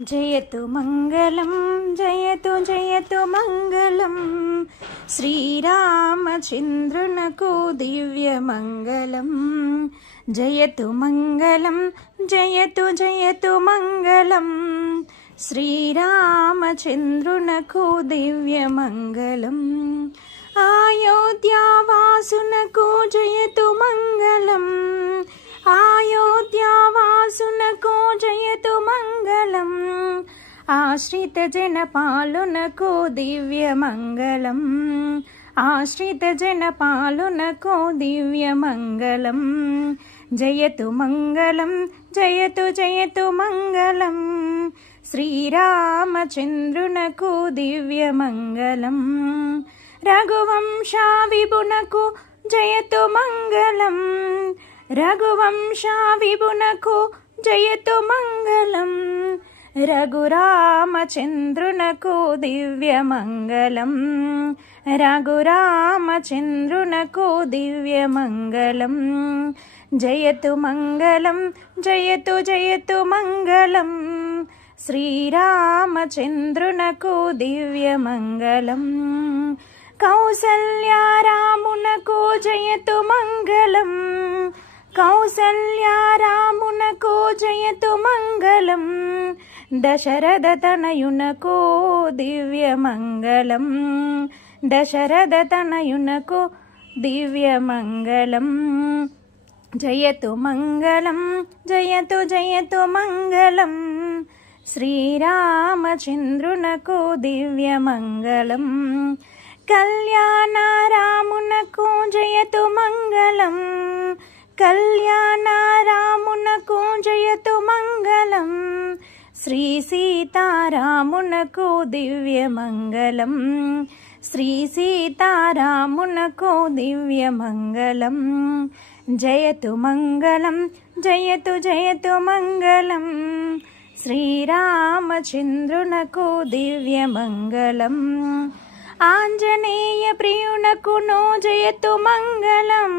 జయతు మంగళం జయతు జయతు మంగళం శ్రీరామచంద్రునకు దివ్య మంగళం. జయతు మంగళం జయతు జయతు మంగళం శ్రీరామచంద్రునకు దివ్య మంగళం. అయోధ్యావాసునకు జయతు మంగళం, అయోధ్యావాసునకు జయతు మంగళం. ఆశ్రిత జన పాలునకు దివ్య మంగళం, ఆశ్రిత జన పాలునకు దివ్య మంగళం. జయతు మంగళం జయతు జయతు మంగళం శ్రీరామచంద్రునకు దివ్య మంగళం. రఘువంశా విభునకు జయతు మంగళం, రఘువంశా విభునకు జయతు మంగళం. రఘురామచంద్రునకు దివ్య మంగళం, రఘురామచంద్రునకు దివ్య మంగళం. జయతు మంగళం జయతు జయతు మంగళం శ్రీరామచంద్రునకు దివ్య మంగళం. కౌసల్యారామునకు జయతు మంగళం, కౌసల్యారామునకు జయతు మంగళం. దశరథ తనయునకు దివ్య మంగళం, దశరథ తనయునకు దివ్య మంగళం. జయతు మంగళం జయతు జయతు మంగళం శ్రీరామచంద్రునకు దివ్య మంగళం. కళ్యాణరామునకు జయతు మంగళం, కళ్యాణరామునకు జయతు మంగళం. శ్రీ సీతారామునకు దివ్య మంగళం, శ్రీ సీతారామునకు దివ్య మంగళం. జయతు మంగళం జయతు జయతు మంగళం శ్రీరామచంద్రునకు దివ్య మంగళం. ఆంజనేయ ప్రియునకును జయతు మంగళం,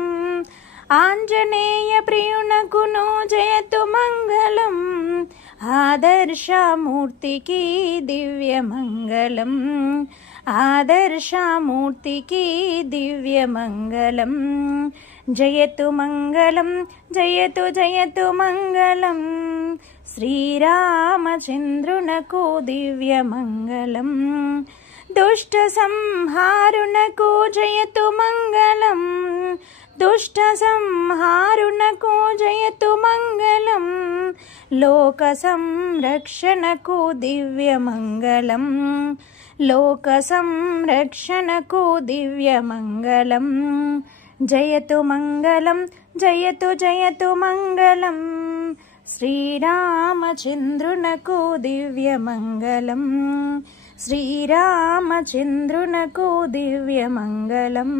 ఆంజనేయ ప్రియునకును జయతు మంగళం. ఆదర్శమూర్తికి దివ్య మంగళం, ఆదర్శమూర్తికి దివ్య మంగళం. జయతు మంగళం జయతు జయతు మంగళం శ్రీరామచంద్రునకు దివ్య మంగళం. దుష్ట సంహారునకు జయతు మంగళం, దుష్ట సంహారునకు జయతు మంగళం. లోక సంరక్షణకు దివ్య మంగళం, లోక సంరక్షణకు దివ్య మంగళం. జయతు మంగళం జయతు జయతు మంగళం శ్రీరామచంద్రునకు దివ్య మంగళం, శ్రీరామచంద్రునకు దివ్య మంగళం.